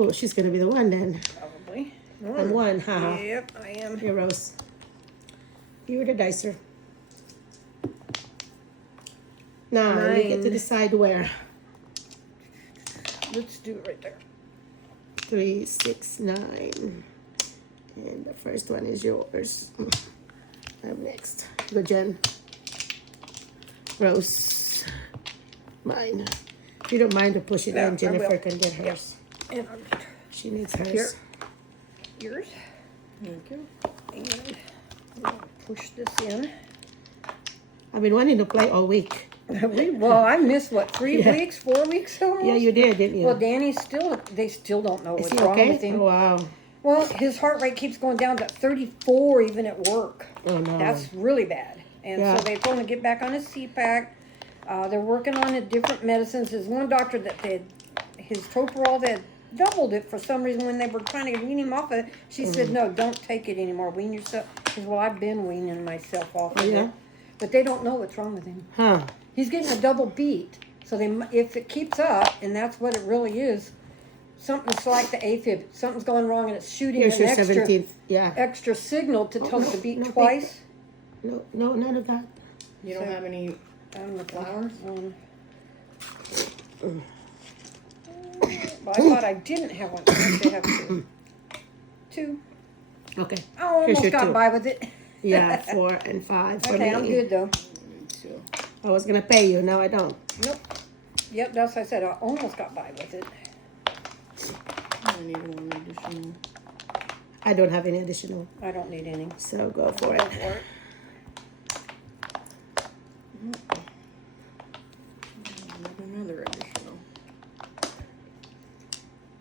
Oh, she's gonna be the one then. Probably. And one, haha. Yep, I am. Here, Rose. You were the dicer. Now, you get to 9. decide where. Let's do it right there. 3, 6, 9. And the first one is yours. I'm next. Go, Jen. Rose. Mine. If you don't mind to push it Yeah, in, I Jennifer will. can get hers. And I'll get She needs hers. Here. yours. Thank you. And I'm gonna push this in. I've been wanting to play all week. Well, I missed what, 3 Yeah. weeks, 4 weeks almost? Yeah, you did, didn't you? Well, Danny's they still don't know Is what's he wrong okay? with him. Oh, wow. Well, his heart rate keeps going down to 34 even at work. Oh, no. That's really bad. And Yeah. so they told him to get back on his CPAC. They're working on the different medicines. There's one doctor that his Toprol, they had doubled it for some reason when they were trying to wean him off of it. She said, no, don't take it anymore. Wean yourself. She said, well, I've been weaning myself off of yeah? it. But they don't know what's wrong with him. Huh. He's getting a double beat. So if it keeps up, and that's what it really is, something's like the AFib. Something's going wrong and it's shooting Here's an your extra 17th. Yeah. extra signal to tell it to beat no, twice. No, none of that. You don't have any The flowers? But I thought I didn't have one. I actually have 2. 2. Okay. I almost Here's your got 2. by with it. Yeah, 4 and 5 for Okay, me. I'm good though. Me too. I was going to pay you. Now I don't. Nope. Yep, that's what I said. I almost got by with it. I need one additional. I don't have any additional. I don't need any. So go for Go it. for it. Another additional.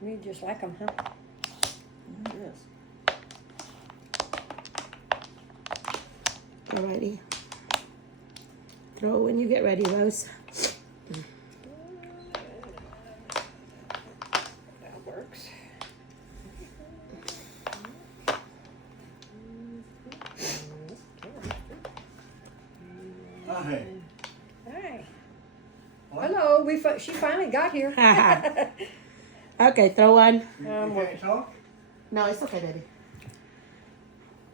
You just like them, huh? Yes. Alrighty. Throw when you get ready, Rose. That works. Hi. Hi. What? Hello. She finally got here. Okay, throw one. You can't talk? No, it's okay, Daddy.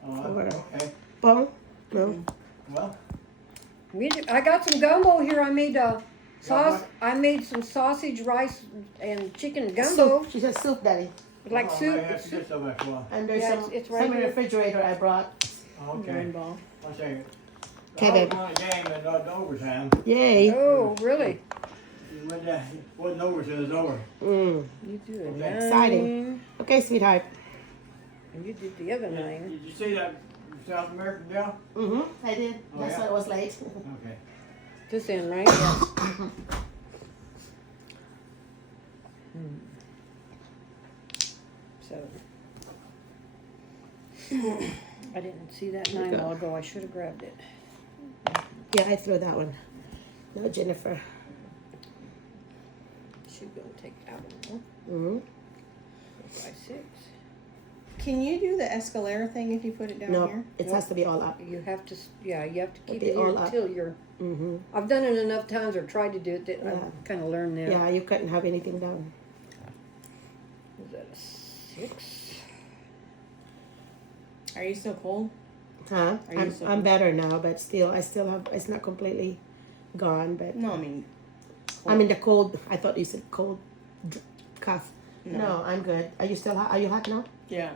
Oh, Four. okay. Bone? No. Well, I got some gumbo here. I made sauce. what? I made some sausage, rice, and chicken gumbo. Soup. She said soup, Daddy. Like oh, soup. I have to get some as well. And there's Yeah, some, it's some right in the here. refrigerator I brought. Okay. Rainbow. One second. Okay, I babe. was on a game in overtime. Yay. Oh, really? Wasn't over till it was over. Mm. You do it. Okay. Exciting. Okay, sweetheart. And you did the other 9. Did you see that South American gal? Mm-hmm. I did. Oh, That's yeah? why it was late. Okay. This in, right? Yes. So. I didn't see that 9 go. while ago. I should have grabbed it. Yeah, I threw that one. No, Jennifer. Should go take that one. Mm-hmm. 5, 6. Can you do the escalator thing if you put it down No, here? it has to be all up. You have to, you have to keep it it here all up. until you're. Mm-hmm. I've done it enough times or tried to do it that Yeah. I've kind of learned that. Yeah, you couldn't have anything down. Is that a 6? Are you still cold? Huh? Are you I'm, so- I'm better now, but still, I still have, it's not completely gone, but No, I mean. I'm in the cold. I thought you said cold cough. No. No, I'm good. Are you still hot? Are you hot now? Yeah.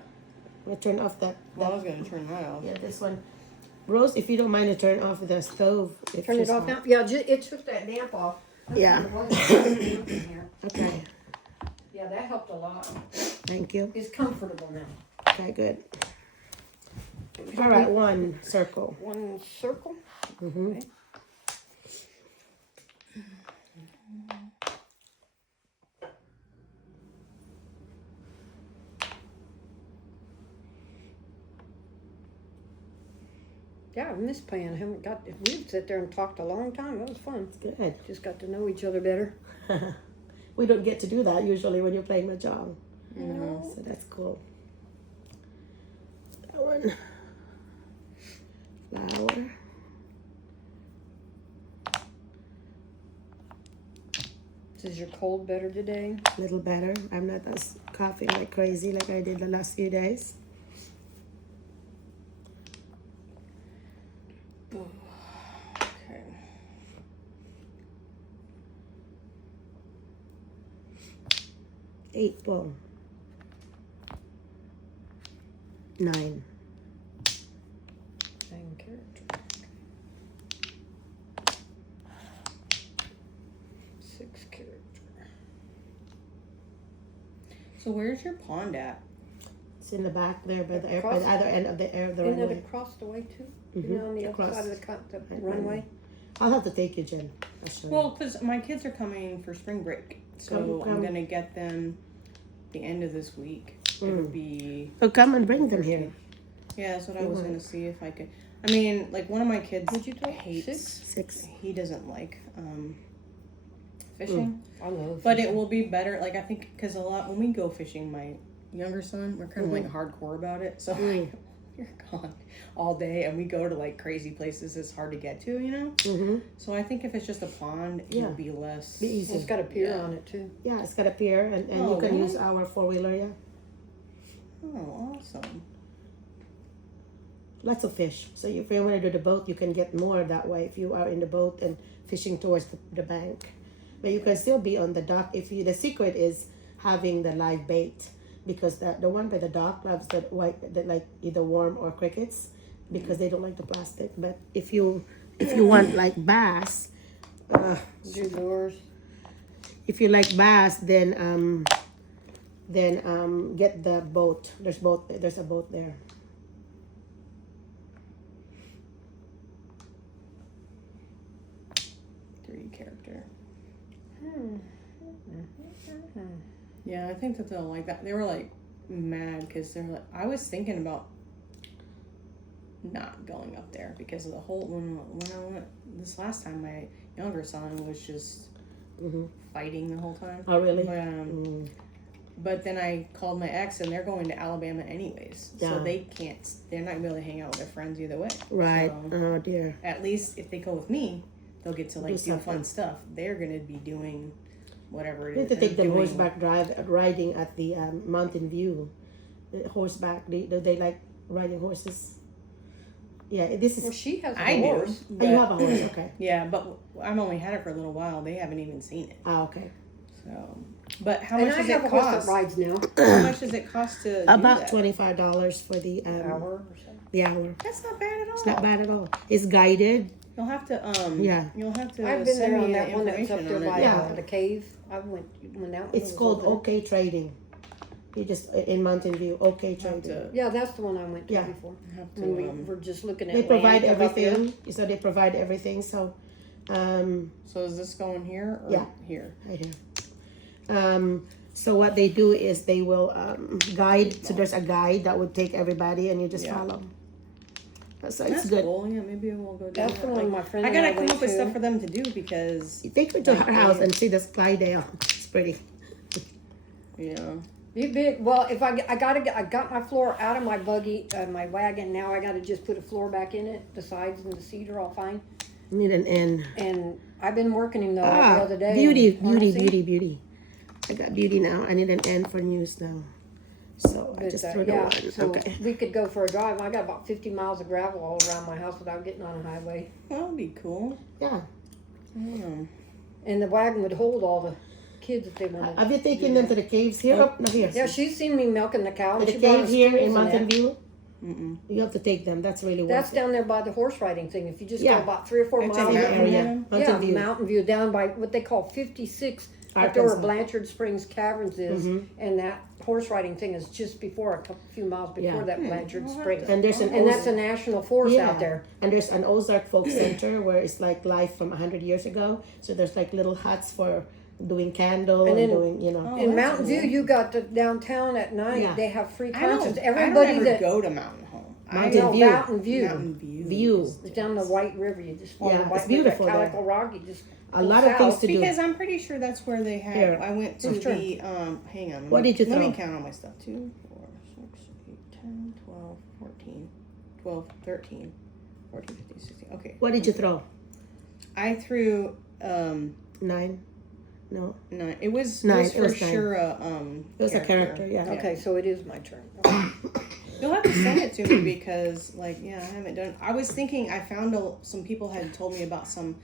We'll turn off that. Well, I was gonna turn that off. Yeah, this one. Rose, if you don't mind to turn off the stove. If Turn it she's off hot. now? Yeah, it took that damp off. Yeah. Yeah, Okay. that helped a lot. Thank you. It's comfortable now. Okay, good. All right, one circle. One circle. Mm-hmm. Okay. Yeah, I miss playing. I haven't got. We'd sit there and talked a long time. It was fun. Good. Just got to know each other better. We don't get to do that usually when you're playing Mahjong. No. So that's cool. That one. Flower. Is your cold better today? A little better. I'm not as coughing like crazy like I did the last few days. Okay. 8 ball. 9. Same character. 6 character. So where's your pond at? It's in the back there by the, Across- by the other end of the Isn't it runway. across the way too? Mhm, You know, on the across. other side of the Right, runway? I'll have to take you, Jen. I'll show you. Well, because my kids are coming for spring break, so Come. I'm gonna get them the end of this week. It would be Oh, come and bring them here. yeah. That's what I You was want- gonna see if I could. I mean, like one of my kids Would you take hates. 6? 6. He doesn't like fishing, I love but it will be better. Like I think because a lot when we go fishing, my younger son, we're kind of like Mm-hmm. hardcore about it. So you're gone all day, and we go to like crazy places. It's hard to get to, you know. Mm-hmm. So I think if it's just a pond, Yeah. it'll be less. Be easy. It's got a pier Yeah. on it too. Yeah, it's got a pier, and Oh, you can really? use our 4-wheeler, yeah. Oh, awesome. Lots of fish. So if you want to do the boat, you can get more that way if you are in the boat and fishing towards the bank. But you can still be on the dock. The secret is having the live bait, because the one by the dock loves that white, that like either worm or crickets, because they don't like the plastic. But if you want like bass, Do lures. if you like bass, then get the boat. There's a boat there. Character. Yeah, I think that they'll like that. They were like mad because they're like, I was thinking about not going up there because of the whole when I went this last time, my younger son was just fighting the whole time. Oh, really? But then I called my ex, and they're going to Alabama anyways, Yeah. so they're not gonna be able to hang out with their friends either way. Right. So, Oh dear. at least if they go with me, they'll get to like do something. fun stuff. They're gonna be doing whatever it You is. need to take they're them doing. horseback riding at the Mountain View. Horseback. Do they like riding horses? Yeah, this is. Well, she has a I do. horse. Oh, you have a horse, okay. Yeah, but I've only had it for a little while. They haven't even seen it. Ah, okay. So, but how And much I does have it a horse that cost? rides now. How much does it cost to do About that? $25 for the Hour or so. the hour. That's not bad at all. It's not bad at all. It's guided. You'll have to Yeah. You'll have to I've been send there me on the that one that's up information there on by it. Yeah. the cave. I went when that one It's was called open. OK Trading. You just in Mountain View, OK Have Trading. to, Yeah, that's the one I went to Yeah. before. have to, When we were just looking at They provide land up here. everything. So they provide everything. So, so is this going here or Yeah. here? right here. So what they do is they will guide. So there's a guide that would take everybody, and you just Yeah. follow. So it's That's good. cool. Yeah, maybe we'll go do That's that. the one my friend I and gotta I come went up with to. stuff for them to do because You take her to her house and see the Clydale. It's pretty. You big. Well, if I got my floor out of my buggy, my wagon. Now I got to just put a floor back in it. The sides and the seat are all fine. Need an end. And I've been working him though every other day. Beauty, and beauty, honestly, beauty, beauty. I got beauty now. I need an end for news now. So I but, just threw the yeah, one. so Okay. we could go for a drive. I got about 50 miles of gravel all around my house without getting on a highway. Well, that'd be cool. Yeah. And the wagon would hold all the kids if they wanted. Have you taken them to the caves here? Oh, no, here. Yeah, she's seen me milking the cow. To And the she brought cave us here spoons in and Mountain that. View. Mm-mm. You have to take them. That's really worth That's it. down there by the horse riding thing. If you just Yeah. go about 3 or 4 It's miles in that that from area. there. Mountain Yeah, View. Mountain View down by what they call 56, up there where Arkansas. Blanchard Springs Caverns is, Mhm. and that horse riding thing is just before few miles before Yeah. that Blanchard I'll have Springs, to- And there's an and that's a national forest Yeah. out there. And there's an Ozark Folk Center where it's like life from 100 years ago. So there's like little huts for doing candle And and, then- doing, you know. Oh, In that's Mountain View, cool. you got the downtown at night. Yeah. They have free I don't, concerts. I Everybody don't ever that go to Mountain Home. Mountain no, View. Mountain View. Mountain View. View. It's down the White River. You just follow Yeah, the it's White beautiful River, there. Calico Rock. You just A lot of things to do. Because I'm pretty sure that's where they have. Here. I went to Who's turn? the hang on. What did you Let me throw? count all my stuff. 2, 4, 6, 8, 10, 12, 14, 12, 13, 14, 15, 16. Okay. What did you throw? I threw 9. No, No, it was Nine, it was it for was nine. sure it was a character. Yeah. Okay, so it is my turn. You'll have to send it to me because, like, yeah, I haven't done. I was thinking I found some people had told me about some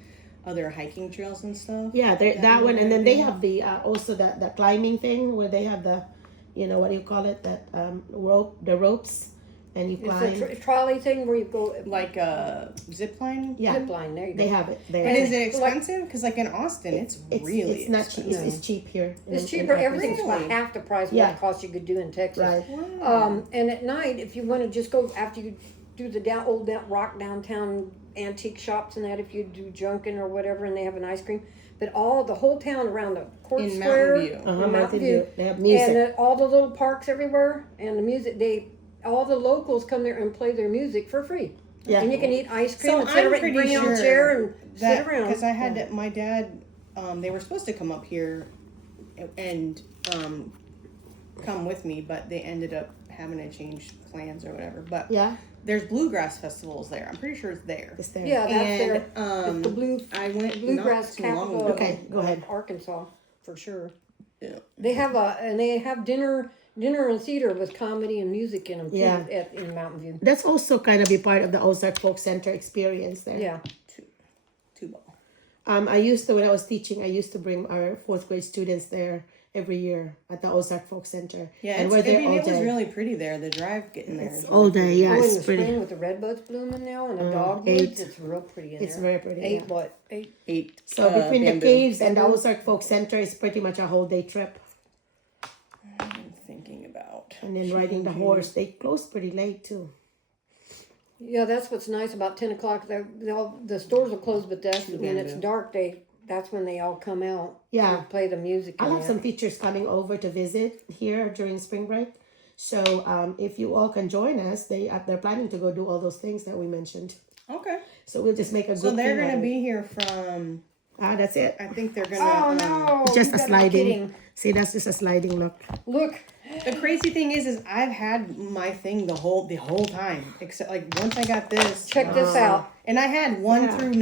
other hiking trails and stuff. Yeah, that one, and then they idea. have the also the climbing thing where they have the, what do you call it? That the ropes, and you climb. It's a trolley thing where you go Like a zip line. Yeah, zip line. There you go. they have it there. And is it expensive? Because like in Austin, it's really it's not cheap. expensive. It's cheap here. It's in cheaper. Texas. Everything's about Really? half the price what Yeah. it costs you could do in Texas. Right. Wow. And at night, if you want to just go after you do the old rock downtown antique shops and that, if you do junkin or whatever, and they have an ice cream, but the whole town around the court In square, Mountain View. in Mountain View, They have music. and all the little parks everywhere, and the music. All the locals come there and play their music for free. Yeah. And you can eat ice cream So and sit I'm around, pretty bring your own sure chair and sit around. because I had my dad. They were supposed to come up here and come with me, but they ended up having to change plans or whatever. But Yeah, there's bluegrass festivals there. I'm pretty sure it's there. it's there. Yeah, that's And, there. It's the I went bluegrass not too long capital. ago. Okay, go ahead. Arkansas, for sure. Yeah. They have dinner and theater with comedy and music in them too Yeah. in Mountain View. That's also kind of be part of the Ozark Folk Center experience there. Yeah. Two ball. I used to, when I was teaching, I used to bring our 4th grade students there every year at the Ozark Folk Center. Yeah, and we're there all it was day. really pretty there. The drive getting there. It's is all really day, pretty. yeah, in it's the pretty. spring with the redbuds blooming now and the dogwoods, 8. it's real pretty in It's there. very pretty. 8 yeah. what? 8? 8. So between the bamboo. caves and the Bamboo. Ozark Folk Center, it's pretty much a whole day trip. I'm thinking about. And then riding the horse, they close pretty late too. Yeah, that's what's nice about 10 o'clock. The stores will close, but when it's bamboo. dark, that's when they all come out. Yeah. to play the music. I'll and have that. some teachers coming over to visit here during spring break. So if you all can join us, they're planning to go do all those things that we mentioned. Okay. So we'll just make a So good they're thing out gonna of it. be here from. That's it. I think they're Oh gonna. no! It's just you a gotta be sliding. kidding. See, that's just a sliding look. Look, The crazy thing is I've had my thing the whole time, except like once I got this. check this out. And I had 1 Yeah. through